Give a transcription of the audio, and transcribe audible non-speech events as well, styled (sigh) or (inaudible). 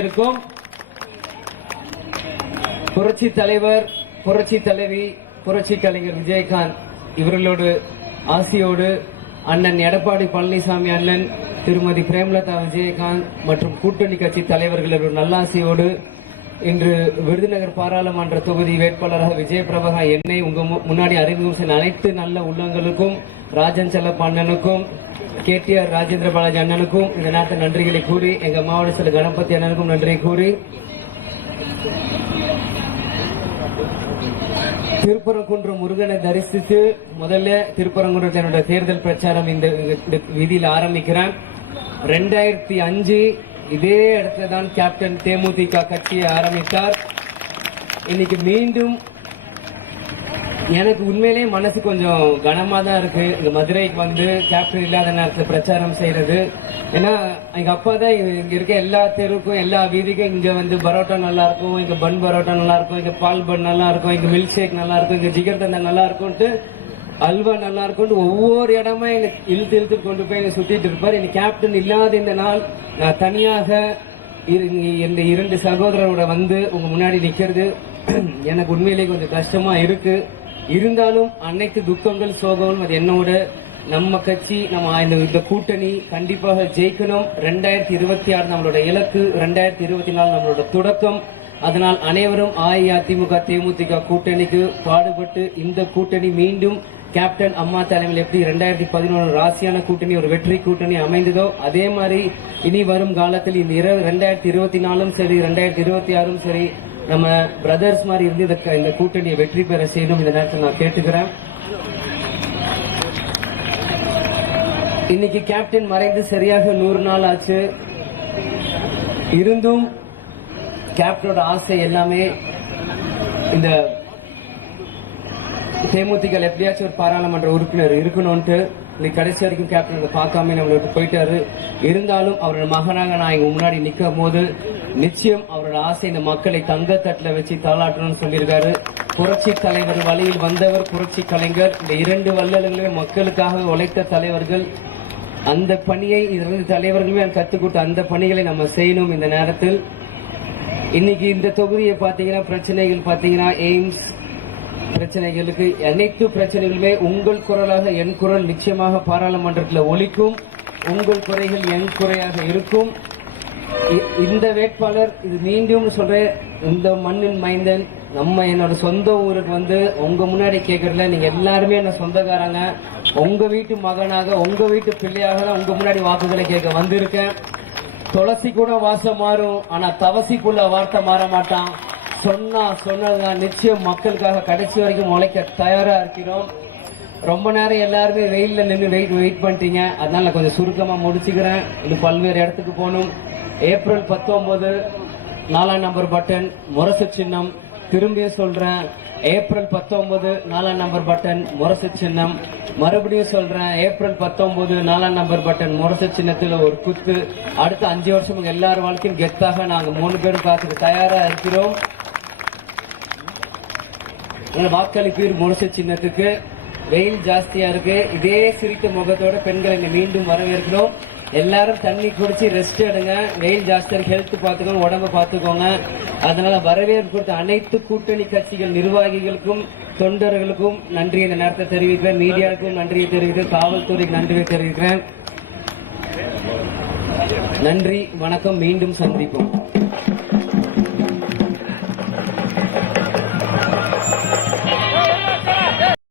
இருக்கும். புரட்சி தலைவர் புரட்சி தலைவி புரட்சி கலைஞர் விஜயகாந்த் இவர்களோடு ஆசியோடு அண்ணன் எடப்பாடி பழனிசாமி அண்ணன் திருமதி பிரேமலதா விஜயகாந்த் மற்றும் கூட்டணி கட்சி தலைவர்களோட நல்லாசியோடு இன்று விருதுநகர் பாராளுமன்ற தொகுதி வேட்பாளராக விஜயபிரபகா என்னை உங்க மு- முன்னாடி அறிமுகம் செய்த அனைத்து நல்ல உள்ளங்களுக்கும் ராஜன் செல்லப்ப அண்ணனுக்கும் கேடிஆர் ராஜேந்திர பாலாஜி அண்ணனுக்கும் இந்த நாட்டு நன்றிகளை கூறி எங்க மாவட்ட சில கணபதி அண்ணனுக்கும் நன்றி கூறி திருப்பரங்குன்றம் முருகனை தரிசித்து முதல்ல திருப்பரங்குன்றத்தினுடைய தேர்தல் பிரச்சாரம் இந்த இந்த வீதியில் ஆரம்பிக்கிறேன். ரெண்டாயிரத்தி அஞ்சு இதே இடத்துல தான் கேப்டன் தேமுதிக கட்சியை ஆரம்பித்தார். இன்னைக்கு மீண்டும் எனக்கு உண்மையிலேயே மனசு கொஞ்சம் கனமா தான் இருக்கு. இங்க மதுரைக்கு வந்து கேப்டன் இல்லாத நேரத்தில் பிரச்சாரம் செய்யறது ஏன்னா எங்க அப்பா தான் இங்க இங்க இருக்க எல்லா தெருவுக்கும் எல்லா வீதிக்கும் இங்க வந்து பரோட்டா நல்லா இருக்கும். இங்க பன் பரோட்டா நல்லா இருக்கும். இங்க பால் பன் நல்லா இருக்கும். இங்க மில்க் ஷேக் நல்லா இருக்கும். இங்க ஜிகர் தந்தா நல்லா இருக்கும்ட்டு அல்வா நல்லா இருக்கும்னு ஒவ்வொரு இடமா என்னை இழுத்து இழுத்து கொண்டு போய் என்னை சுத்திட்டு இருப்பார். எனக்கு கேப்டன் இல்லாத இந்த நாள் நான் தனியாக இரு- இந்த இரண்டு சகோதரரோட வந்து உங்க முன்னாடி நிக்கிறது (clears throat) எனக்கு உண்மையிலேயே கொஞ்சம் கஷ்டமா இருக்கு. இருந்தாலும் அனைத்து துக்கங்கள் சோகங்களும் அது என்னோட. நம்ம கட்சி நம்ம இந்த கூட்டணி கண்டிப்பாக ஜெயிக்கணும். ரெண்டாயிரத்தி இருபத்தி ஆறு நம்மளோட இலக்கு ரெண்டாயிரத்தி இருபத்தி நாலு நம்மளோட தொடக்கம். அதனால் அனைவரும் அஇஅதிமுக தேமுதிக கூட்டணிக்கு பாடுபட்டு இந்த கூட்டணி மீண்டும் கேப்டன் அம்மா தலைமையில் எப்படி ரெண்டாயிரத்தி பதினொன்று ராசியான கூட்டணி ஒரு வெற்றி கூட்டணி அமைந்ததோ அதே மாதிரி இனி வரும் காலத்தில் இந்த இர- ரெண்டாயிரத்தி இருபத்தி நாலும் சரி ரெண்டாயிரத்தி இருபத்தி ஆறும் சரி நம்ம பிரதர்ஸ் மாதிரி இருந்து இந்த இந்த கூட்டணியை வெற்றி பெற செய்யணும் இந்த நேரத்தில் நான் கேட்டுக்கிறேன். இன்னைக்கு கேப்டன் மறைந்து சரியாக நூறு நாள் ஆச்சு. இருந்தும் கேப்டனோட ஆசை எல்லாமே இந்த தேமுதிக எப்படியாச்சும் ஒரு பாராளுமன்ற உறுப்பினர் இருக்கணும்ட்டு இன்னைக்கு கடைசி வரைக்கும் கேப்டன் அதை பார்க்காம நம்மளை விட்டு போயிட்டாரு. இருந்தாலும் அவரோட மகனாக நான் இங்க முன்னாடி நிற்கும் போது நிச்சயம் அவரோட ஆசை இந்த மக்களை தங்க தட்டில் வச்சு தாளாட்டணும்னு சொல்லியிருக்காரு. புரட்சி தலைவர் வழியில் வந்தவர் புரட்சி கலைஞர். இந்த இரண்டு வல்லலுமே மக்களுக்காக உழைத்த தலைவர்கள். அந்த பணியை இரண்டு தலைவர்களுமே கற்றுக் கொடுத்த அந்த பணிகளை நம்ம செய்யணும் இந்த நேரத்தில். இன்னைக்கு இந்த தொகுதியை பார்த்தீங்கன்னா பிரச்சனைகள் பார்த்தீங்கன்னா எய்ம்ஸ் பிரச்சனைகளுக்கு அனைத்து பிரச்சனைகளுமே உங்கள் குரலாக என் குரல் நிச்சயமாக பாராளுமன்றத்தில் ஒலிக்கும். உங்கள் குறைகள் என் குறையாக இருக்கும். இ- இந்த வேட்பாளர் இது மீண்டும் சொல்றேன் இந்த மண்ணின் மைந்தன் நம்ம என்னோட சொந்த ஊருக்கு வந்து உங்க முன்னாடி கேட்கறதுல நீங்க எல்லாருமே என்ன சொந்தக்காரங்க. உங்க வீட்டு மகனாக உங்க வீட்டு பிள்ளையாக தான் உங்க முன்னாடி வாக்குதலை கேட்க வந்திருக்கேன். துளசி கூட வாசம் மாறும் ஆனா தவசிக்குள்ள வார்த்தை மாற மாட்டான். சொன்னா சொன்னதுதான். நிச்சயம் மக்களுக்காக கடைசி வரைக்கும் உழைக்க தயாரா இருக்கிறோம். ரொம்ப நேரம் எல்லாருமே வெயிலில் நின்று வெயிட் வெயிட் பண்ணிட்டீங்க. அதனால கொஞ்சம் சுருக்கமாக முடிச்சுக்கிறேன். இன்னும் பல்வேறு இடத்துக்கு போகணும். ஏப்ரல் பத்தொன்பது நாலாம் நம்பர் பட்டன் முரசு சின்னம். திரும்பியும் சொல்றேன். ஏப்ரல் பத்தொன்பது நாலாம் நம்பர் பட்டன் முரசு சின்னம். மறுபடியும் சொல்றேன். ஏப்ரல் பத்தொன்பது நாலாம் நம்பர் பட்டன் முரசு சின்னத்தில் ஒரு குத்து. அடுத்த அஞ்சு வருஷம் எல்லார் வாழ்க்கையும் கெத்தாக நாங்கள் மூணு பேரும் காத்துக்கு தயாராக இருக்கிறோம். உங்களை வாக்களிப்பீர் முரசு சின்னத்துக்கு வெயில் ஜாஸ்தியா இருக்கு. இதே சிரித்த முகத்தோட பெண்களை மீண்டும் வரவேற்கிறோம். எல்லாரும் தண்ணி குடிச்சு ரெஸ்ட் எடுங்க. வெயில் ஜாஸ்தியா ஹெல்த் பாத்துக்கோங்க உடம்ப பாத்துக்கோங்க அதனால வரவேற்பு கொடுத்த அனைத்து கூட்டணி கட்சிகள் நிர்வாகிகளுக்கும் தொண்டர்களுக்கும் நன்றி இந்த நேரத்தை தெரிவிக்கிறேன். மீடியாவுக்கும் நன்றியை தெரிவிக்கிறேன். காவல்துறைக்கு நன்றியை தெரிவிக்கிறேன். நன்றி வணக்கம். மீண்டும் சந்திப்போம்.